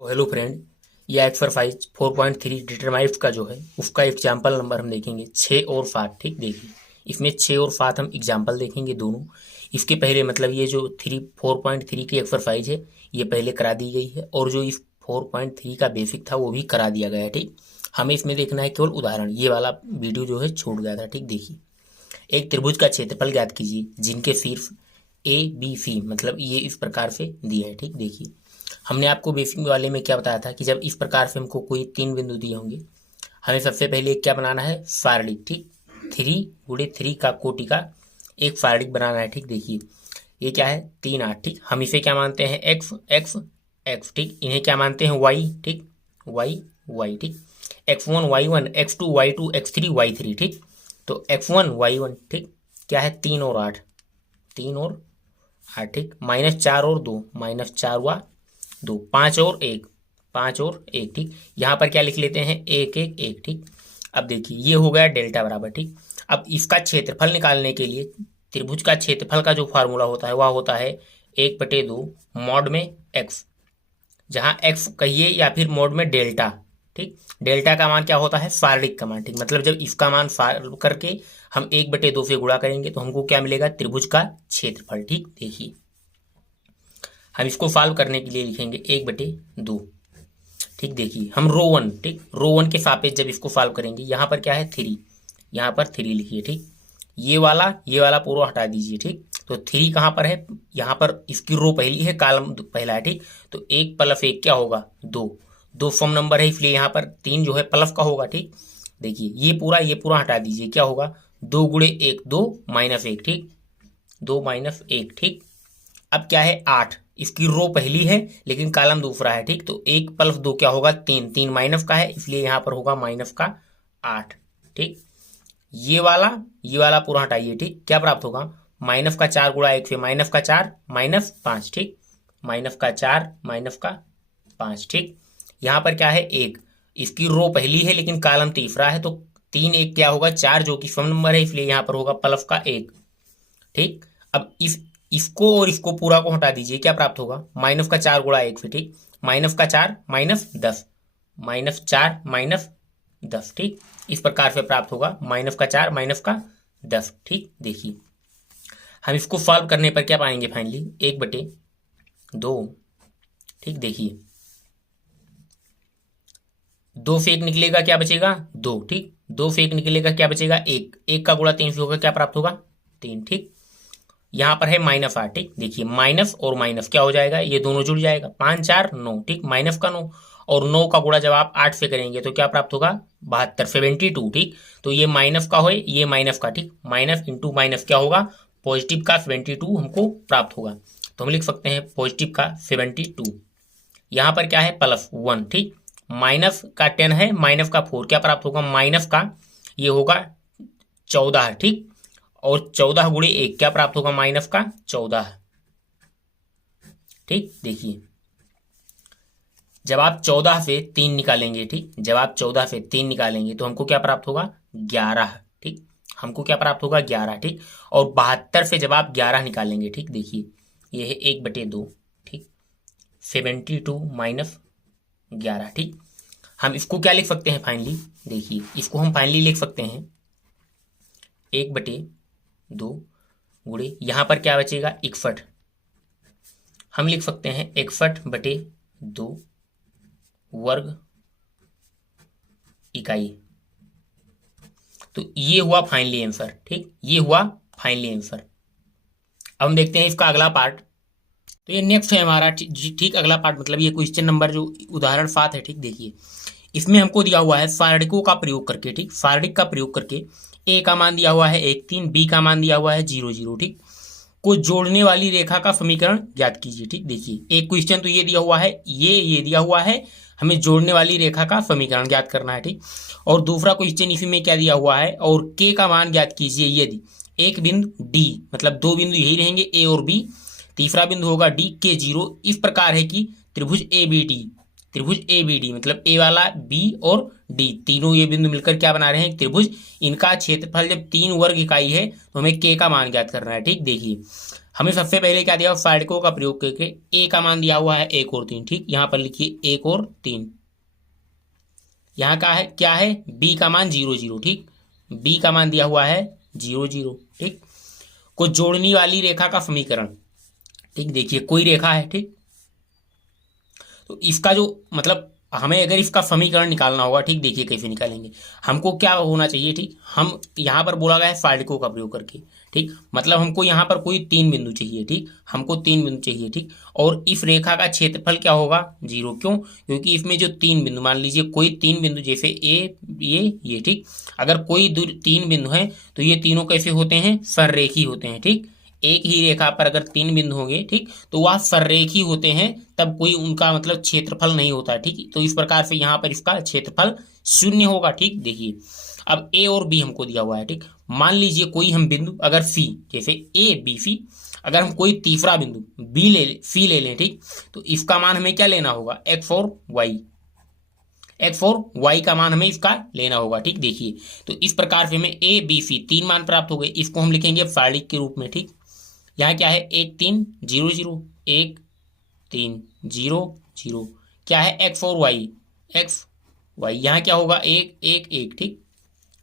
Hello friend, यह exercise 4.3 डिटरमाइव का जो है उसका एग्जाम्पल नंबर हम देखेंगे 6 और 7। ठीक, देखिए इसमें 6 और 7 हम एग्जाम्पल देखेंगे दोनों। इसके पहले मतलब ये जो 4.3 की एक्सरसाइज है ये पहले करा दी गई है और जो इस 4.3 का बेसिक था वो भी करा दिया गया है। ठीक, हमें इसमें देखना है केवल उदाहरण, ये वाला वीडियो जो है छूट गया था। ठीक, देखिए एक त्रिभुज का क्षेत्रफल ज्ञात कीजिए जिनके सिर्फ ए बी सी मतलब ये इस प्रकार से दिया है। ठीक, देखिए हमने आपको बेसिक वाले में क्या बताया था कि जब इस प्रकार से हमको कोई 3 बिंदु दिए होंगे, हमें सबसे पहले क्या बनाना है, सारणिक। ठीक, 3 × 3 का कोटि का एक सारणिक बनाना है। ठीक, देखिए ये क्या है, 3 8। ठीक, हम इसे क्या मानते हैं, एक्स एक्स एक्स। ठीक, इन्हें क्या मानते हैं, वाई। ठीक, वाई वाई। ठीक, x1 y1 x2 y2 x3 y3। ठीक, तो x1 y1 ठीक क्या है, 3 और 8, 3 और 8। ठीक, -4 और 2 -4 हुआ 2, 5 और 1 5 और 1। ठीक, यहाँ पर क्या लिख लेते हैं, 1 1 1। ठीक, अब देखिए ये हो गया डेल्टा बराबर। ठीक, अब इसका क्षेत्रफल निकालने के लिए त्रिभुज का क्षेत्रफल का जो फार्मूला होता है वह होता है 1/2 मॉड में एक्स, जहाँ एक्स कहिए या फिर मॉड में डेल्टा। ठीक, डेल्टा का मान क्या होता है, सारणिक का मान। ठीक, मतलब जब इसका मान सॉल्व करके हम 1/2 से गुणा करेंगे तो हमको क्या मिलेगा, त्रिभुज का क्षेत्रफल। ठीक, देखिए हम इसको सॉल्व करने के लिए लिखेंगे 1/2। ठीक, देखिए हम रो वन, ठीक रो वन के सापेक्ष जब इसको सॉल्व करेंगे, यहाँ पर क्या है 3, यहाँ पर 3 लिखिए। ठीक, ये वाला पूरा हटा दीजिए। ठीक, तो 3 कहाँ पर है, यहाँ पर इसकी रो पहली है, कॉलम पहला है। ठीक, तो 1 + 1 क्या होगा, 2। 2 सम नंबर है इसलिए यहाँ पर 3 जो है प्लस का होगा। ठीक, देखिए ये पूरा हटा दीजिए, क्या होगा, 2 × 1 2 -1। ठीक, 2 -1। ठीक, अब क्या है 8, इसकी रो पहली है लेकिन कॉलम दूसरा है। ठीक, तो 1 + 2 क्या होगा, 3, 3 माइनस का है इसलिए यहाँ पर होगा -8। ठीक, ये वाला पूरा हटाइए। ठीक, क्या प्राप्त होगा, -4 × 1 से -4 -5। ठीक, -4 -5। ठीक, यहाँ पर क्या है 1, इसकी रो पहली है लेकिन कॉलम तीसरा है, तो 3 1 क्या होगा, 4 जो कि सम नंबर है इसलिए यहाँ पर होगा +1। ठीक, अब इसको और इसको पूरा को हटा दीजिए, क्या प्राप्त होगा, -4 × 1 से। ठीक, -4 -10 -4 -10। ठीक, इस प्रकार से प्राप्त होगा -4 -10। ठीक, देखिए हम इसको सॉल्व करने पर क्या पाएंगे, फाइनली 1/2। ठीक, देखिए 2 से 1 निकलेगा, क्या बचेगा, 2। ठीक, 2 से 1 निकलेगा, क्या बचेगा, 1। 1 का गुणा 3 से होगा, क्या प्राप्त होगा, 3। ठीक, यहाँ पर है -8। ठीक, देखिए माइनस और माइनस क्या हो जाएगा, ये दोनों जुड़ जाएगा, 5 4 9। ठीक, माइनस का 9 और 9 का गुणा जब आप 8 से करेंगे तो क्या प्राप्त होगा, 72 72। ठीक, तो ये माइनस का हो, ये माइनस का। ठीक, माइनस इंटू माइनस क्या होगा, पॉजिटिव का 72 हमको प्राप्त होगा, तो हम लिख सकते हैं पॉजिटिव का 72। यहाँ पर क्या है, +1। ठीक, माइनस का 10 है, माइनस का 4 क्या प्राप्त होगा, माइनस का ये होगा 14। ठीक, और 14 × 1 क्या प्राप्त होगा, -14। ठीक, देखिए जब आप 14 से 3 निकालेंगे, ठीक जब आप 14 से 3 निकालेंगे तो हमको क्या प्राप्त होगा, 11। ठीक, हमको क्या प्राप्त होगा, 11। ठीक, और 72 से जब आप 11 निकालेंगे, ठीक देखिए ये है 1/2। ठीक, 72 - 11। ठीक, हम इसको क्या लिख सकते हैं फाइनली, देखिए इसको हम फाइनली लिख सकते हैं 1/2 गुणे, यहाँ पर क्या बचेगा, 61। हम लिख सकते हैं 61/2 वर्ग इकाई। तो ये हुआ फाइनली आंसर। ठीक, ये हुआ फाइनली आंसर। अब हम देखते हैं इसका अगला पार्ट। तो ये नेक्स्ट है हमारा, ठीक अगला पार्ट मतलब ये क्वेश्चन नंबर जो उदाहरण 7 है। ठीक, देखिए इसमें हमको दिया हुआ है सारणिकों का प्रयोग करके, ठीक सारणिक का प्रयोग करके ए का मान दिया हुआ है 1 3, बी का मान दिया हुआ है 0 0। ठीक, को जोड़ने वाली रेखा का समीकरण ज्ञात कीजिए। ठीक, देखिए एक क्वेश्चन तो ये दिया हुआ है, ये दिया हुआ है, हमें जोड़ने वाली रेखा का समीकरण ज्ञात करना है। ठीक, और दूसरा क्वेश्चन इसी में क्या दिया हुआ है, और के का मान ज्ञात कीजिए यदि एक बिंदु डी, मतलब 2 बिंदु यही रहेंगे ए और बी, तीसरा बिंदु होगा डी के 0। इस प्रकार है कि त्रिभुज त्रिभुज ए बी डी, मतलब ए वाला बी और डी तीनों ये बिंदु मिलकर क्या बना रहे हैं, एक त्रिभुज। इनका क्षेत्रफल जब 3 वर्ग इकाई है तो हमें के का मान ज्ञात करना है। ठीक, देखिए हमें सबसे पहले क्या दिया हुआ, फाड़कों का प्रयोग करके ए का मान दिया हुआ है 1 और 3। ठीक, यहां पर लिखिए 1 और 3। यहाँ का है क्या है, बी का मान 0 0। ठीक, बी का मान दिया हुआ है 0 0। ठीक, को जोड़ने वाली रेखा का समीकरण। ठीक, देखिए कोई रेखा है, ठीक, तो इसका जो मतलब हमें अगर इसका समीकरण निकालना होगा, ठीक, देखिए कैसे निकालेंगे। हमको क्या होना चाहिए, ठीक, हम यहाँ पर बोला गया है फाड़कों का प्रयोग करके। ठीक, मतलब हमको यहाँ पर कोई 3 बिंदु चाहिए। ठीक, हमको 3 बिंदु चाहिए। ठीक, और इस रेखा का क्षेत्रफल क्या होगा, 0। क्यों, क्योंकि इसमें जो 3 बिंदु, मान लीजिए कोई 3 बिंदु, जैसे ए ये। ठीक, अगर कोई 3 बिंदु है तो ये तीनों कैसे होते हैं, सररेखी होते हैं। ठीक, एक ही रेखा पर अगर 3 बिंदु होंगे, ठीक, तो वह सररेखी होते हैं, तब कोई उनका मतलब क्षेत्रफल नहीं होता। ठीक, तो इस प्रकार से यहाँ पर इसका क्षेत्रफल 0 होगा। ठीक, देखिए अब ए और बी हमको दिया हुआ है। ठीक, मान लीजिए कोई हम बिंदु अगर सी, जैसे ए बी सी, अगर हम कोई तीसरा बिंदु सी ले लें, ठीक, तो इसका मान हमें क्या लेना होगा, एक्स और वाई का मान हमें इसका लेना होगा। ठीक, देखिए तो इस प्रकार से हमें ए बी सी 3 मान प्राप्त हो गए। इसको हम लिखेंगे फाड़िक के रूप में। ठीक, यहाँ क्या है, 1 3 0 0, 1 3 0 0, क्या है एक्स और वाई, यहाँ क्या होगा 1 1 1। ठीक,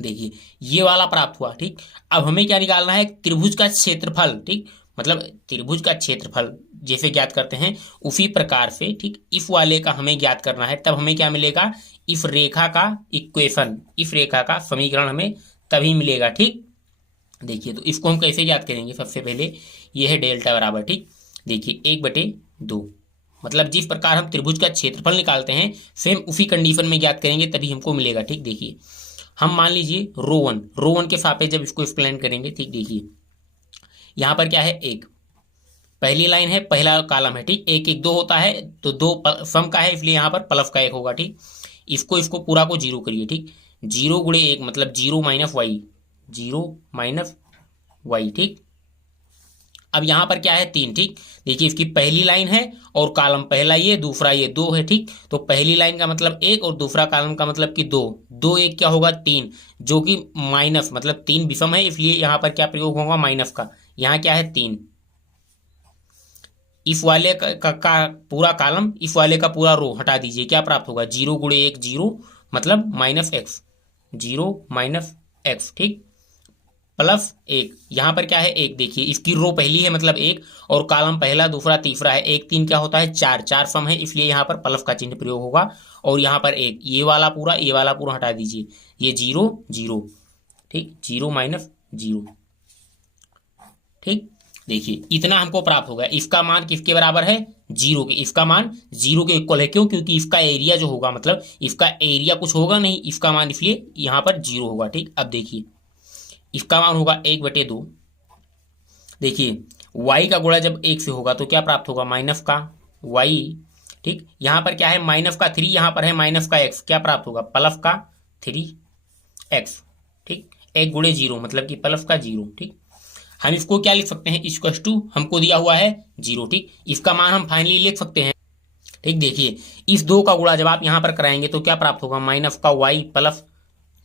देखिए ये वाला प्राप्त हुआ। ठीक, अब हमें क्या निकालना है, त्रिभुज का क्षेत्रफल। ठीक, मतलब त्रिभुज का क्षेत्रफल जैसे ज्ञात करते हैं उसी प्रकार से, ठीक, इस वाले का हमें ज्ञात करना है। तब हमें क्या मिलेगा, इस रेखा का इक्वेशन, इस रेखा का समीकरण हमें तभी मिलेगा। ठीक, देखिए तो इसको हम कैसे ज्ञात करेंगे, सबसे पहले ये है डेल्टा बराबर, ठीक, देखिए 1/2, मतलब जिस प्रकार हम त्रिभुज का क्षेत्रफल निकालते हैं सेम उसी कंडीशन में ज्ञात करेंगे तभी हमको मिलेगा। ठीक, देखिए हम मान लीजिए रो वन के सापेक्ष जब इसको एक्सप्लेन करेंगे। ठीक, देखिए यहाँ पर क्या है, एक पहली लाइन है, पहला कॉलम है। ठीक, 1 1 2 होता है तो 2 सम का है, इसलिए यहाँ पर प्लस का 1 होगा। ठीक, इसको पूरा को 0 करिए। ठीक, 0 × 1 मतलब 0 - y। ठीक, अब यहाँ पर क्या है 3। ठीक, देखिए इसकी पहली लाइन है और कॉलम पहला ये, दूसरा ये 2 है। ठीक, तो पहली लाइन का मतलब 1 और दूसरा कॉलम का मतलब कि 2 2 1 क्या होगा 3, जो कि माइनस मतलब 3 विषम है, इसलिए यहाँ पर क्या प्रयोग होगा, माइनस का। यहाँ क्या है 3, इस वाले का पूरा कॉलम, इस वाले का पूरा रो हटा दीजिए, क्या प्राप्त होगा, 0 × 1 0 मतलब -x, 0 - x। ठीक, प्लस 1, यहाँ पर क्या है 1, देखिए इसकी रो पहली है मतलब 1 और कॉलम पहला दूसरा तीसरा है, 1 3 क्या होता है 4 4 सम है, इसलिए यहाँ पर प्लस का चिन्ह प्रयोग होगा। और यहाँ पर 1, ये वाला पूरा हटा दीजिए, ये 0 0। ठीक, 0 - 0। ठीक, देखिए इतना हमको प्राप्त होगा। इसका मान किसके बराबर है, 0 के। इसका मान 0 के इक्वल है, क्यों, क्योंकि इसका एरिया जो होगा मतलब इसका एरिया कुछ होगा नहीं, इसका मान इसलिए यहाँ पर 0 होगा। ठीक, अब देखिए इसका मान होगा 1/2। देखिए y का गुणा जब 1 से होगा तो क्या प्राप्त होगा, माइनस का y। ठीक, यहाँ पर क्या है माइनस का 3, यहाँ पर है माइनस का x, क्या प्राप्त होगा, प्लस का 3x। ठीक, 1 × 0 मतलब कि प्लस का 0। ठीक, हम इसको क्या लिख सकते हैं, इक्वल्स टू हमको दिया हुआ है 0। ठीक, इसका मान हम फाइनली लिख सकते हैं। ठीक, देखिए इस 2 का गुणा जब आप यहाँ पर कराएंगे तो क्या प्राप्त होगा, माइनस का y प्लस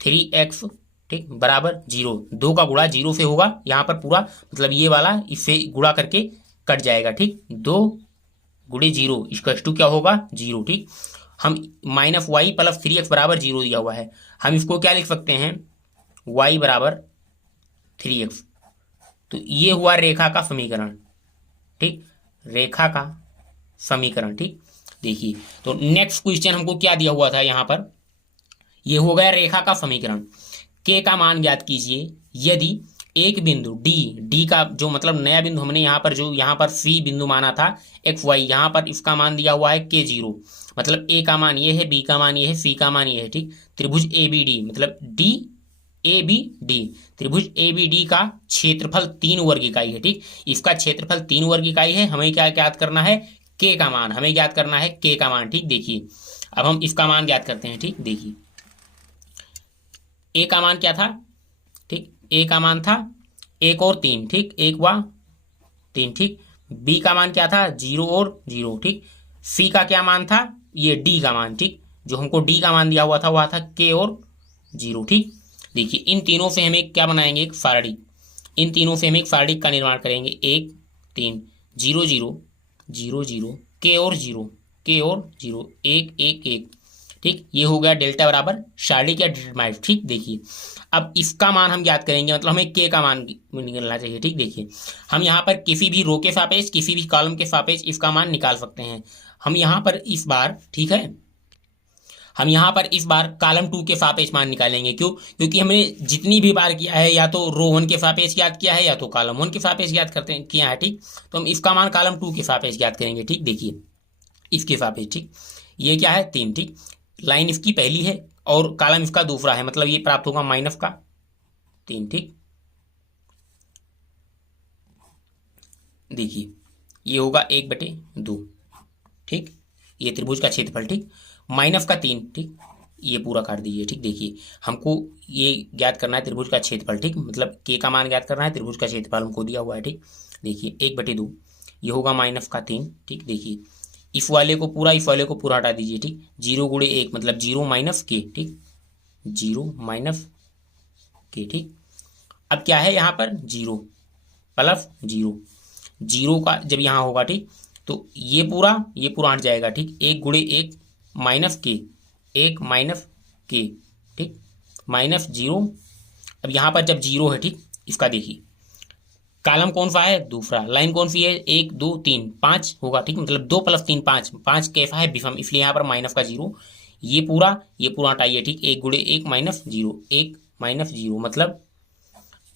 3x। ठीक, बराबर 0। 2 का गुणा 0 से होगा, यहाँ पर पूरा मतलब ये वाला इससे गुणा करके कट जाएगा। ठीक, 2 × 0 इसका टू क्या होगा 0। ठीक, हम -y प्लस 3x बराबर 0 दिया हुआ है, हम इसको क्या लिख सकते हैं, y बराबर 3x। तो ये हुआ रेखा का समीकरण। ठीक, रेखा का समीकरण। ठीक, देखिए तो नेक्स्ट क्वेश्चन हमको क्या दिया हुआ था, यहाँ पर ये हो गया रेखा का समीकरण। के का मान ज्ञात कीजिए यदि एक बिंदु डी का जो मतलब नया बिंदु हमने यहाँ पर सी बिंदु माना था एक्स वाई, यहाँ पर इसका मान दिया हुआ है k0, मतलब ए का मान ये है, बी का मान ये है, सी का मान ये है। ठीक, त्रिभुज ए बी डी मतलब डी त्रिभुज ए बी डी का क्षेत्रफल 3 वर्ग इकाई है। ठीक, इसका क्षेत्रफल 3 वर्ग इकाई है, हमें क्या ज्ञात करना है, के का मान, हमें ज्ञात करना है के का मान। ठीक, देखिए अब हम इसका मान ज्ञात करते हैं। ठीक, देखिए ए का मान क्या था, ठीक, ए का मान था 1 और 3। ठीक, 1 व 3। ठीक, बी का मान क्या था 0 और 0। ठीक, सी का क्या मान था ये डी का मान, ठीक, जो हमको डी का मान दिया हुआ था वह था के और 0, ठीक। देखिए इन तीनों से हम एक क्या बनाएंगे, एक फाराडी, इन तीनों से हम एक फाराडी का निर्माण करेंगे, 1 3 0 0 0 0 के और 0 के और 0 1 1 1, ठीक। ये हो गया डेल्टा बराबर शार्डिक या डिटरमाइव, ठीक। देखिए अब इसका मान हम ज्ञात करेंगे, मतलब हमें के का मान निकलना चाहिए, ठीक। देखिए हम यहाँ पर किसी भी रो के सापेक्ष, किसी भी कॉलम के सापेक्ष इसका मान निकाल सकते हैं। हम यहाँ पर इस बार, ठीक है, हम यहाँ पर इस बार कॉलम 2 के सापेक्ष मान निकालेंगे। क्यों? क्योंकि हमने जितनी भी बार किया है या तो रो 1 के सापेक्ष ज्ञात किया है या तो कॉलम 1 के सापेक्ष ज्ञात करते किया है, ठीक। तो हम इसका मान कॉलम 2 के सापेक्ष ज्ञात करेंगे, ठीक। देखिए इसके सापेक्ष, ठीक, ये क्या है 3, ठीक, लाइन इसकी पहली है और कॉलम इसका दूसरा है, मतलब ये प्राप्त होगा माइनस का 3, ठीक। देखिए ये होगा 1/2, ठीक, ये त्रिभुज का क्षेत्रफल, ठीक, माइनस का 3, ठीक, ये पूरा काट दीजिए, ठीक। देखिए हमको ये ज्ञात करना है त्रिभुज का क्षेत्रफल, ठीक, मतलब के का मान ज्ञात करना है, त्रिभुज का क्षेत्रफल हमको दिया हुआ है, ठीक। देखिए 1/2 ये होगा माइनस का 3, ठीक। देखिए इस वाले को पूरा, इस वाले को पूरा हटा दीजिए, ठीक। 0 × 1 मतलब 0 माइनस के, ठीक, 0 माइनस के, ठीक। अब क्या है यहाँ पर 0 प्लस 0, 0 का जब यहाँ होगा, ठीक, तो ये पूरा हट जाएगा, ठीक। 1 × 1 माइनस के, 1 माइनस के, ठीक, माइनस 0। अब यहाँ पर जब 0 है, ठीक, इसका देखिए कॉलम कौन सा है, दूसरा, लाइन कौन सी है, 1 2 3 5 होगा, ठीक, मतलब 2 + 3 5, 5 कैसा है विषम, इसलिए यहाँ पर माइनस का 0, ये पूरा हटाइए, ठीक। 1 × 1 माइनस 0, 1 माइनस 0 मतलब,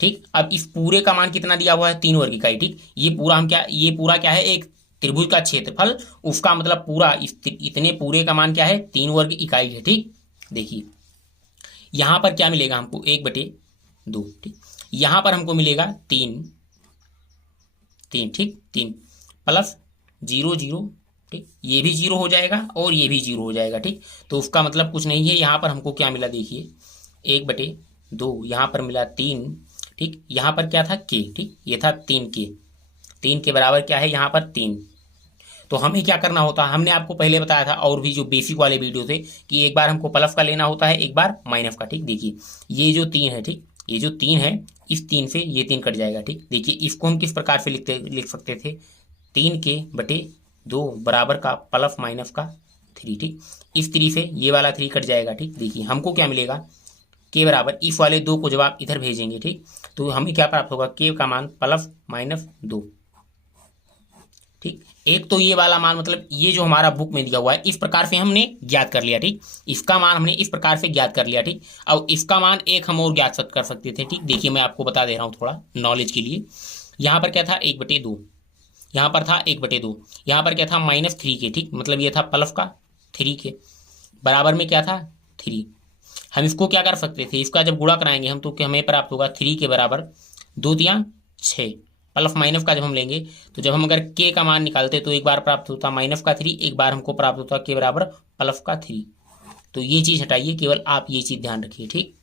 ठीक। अब इस पूरे का मान कितना दिया हुआ है, 3 वर्ग इकाई, ठीक। ये पूरा क्या है, एक त्रिभुज का क्षेत्रफल, उसका मतलब पूरा इतने पूरे का मान क्या है, 3 वर्ग इकाई है, ठीक। देखिए यहाँ पर क्या मिलेगा हमको, 1/2, ठीक। यहाँ पर हमको मिलेगा 3, ठीक, 3 प्लस 0 0, ठीक, ये भी 0 हो जाएगा और ये भी 0 हो जाएगा, ठीक। तो उसका मतलब कुछ नहीं है, यहाँ पर हमको क्या मिला, देखिए 1/2, यहाँ पर मिला 3, ठीक। यहाँ पर क्या था के, ठीक, ये था 3 के बराबर क्या है यहाँ पर 3। तो हमें क्या करना होता है, हमने आपको पहले बताया था और भी जो बेसिक वाले वीडियो थे कि एक बार हमको प्लस का लेना होता है, एक बार माइनस का, ठीक। देखिए ये जो 3 है, ठीक, ये जो 3 है, इस 3 से ये 3 कट जाएगा, ठीक। देखिए इसको हम किस प्रकार से लिख सकते थे, 3/2 बराबर का प्लस माइनस का 3, ठीक। इस 3 से ये वाला 3 कट जाएगा, ठीक। देखिए हमको क्या मिलेगा, के बराबर इस वाले 2 को जब आप इधर भेजेंगे, ठीक, तो हमें क्या प्राप्त होगा, के का मान +-2, ठीक। एक तो ये वाला मान, मतलब ये जो हमारा बुक में दिया हुआ है इस प्रकार से हमने ज्ञात कर लिया, ठीक। इसका मान हमने इस प्रकार से ज्ञात कर लिया, ठीक। अब इसका मान एक हम और ज्ञात कर सकते थे, ठीक। देखिए मैं आपको बता दे रहा हूँ थोड़ा नॉलेज के लिए। यहाँ पर क्या था, 1/2, यहाँ पर था 1/2, यहाँ पर क्या था -3 के, ठीक, मतलब ये था प्लस का 3 के बराबर में क्या था 3। हम इसको क्या कर सकते थे, इसका जब गुणा कराएंगे हम तो हमें प्राप्त होगा 3 के बराबर 2 × 6, प्लस माइनस का जब हम लेंगे तो जब हम अगर के का मान निकालते तो एक बार प्राप्त होता -3, एक बार हमको प्राप्त होता के बराबर +3। तो ये चीज़ हटाइए, केवल आप ये चीज़ ध्यान रखिए, ठीक।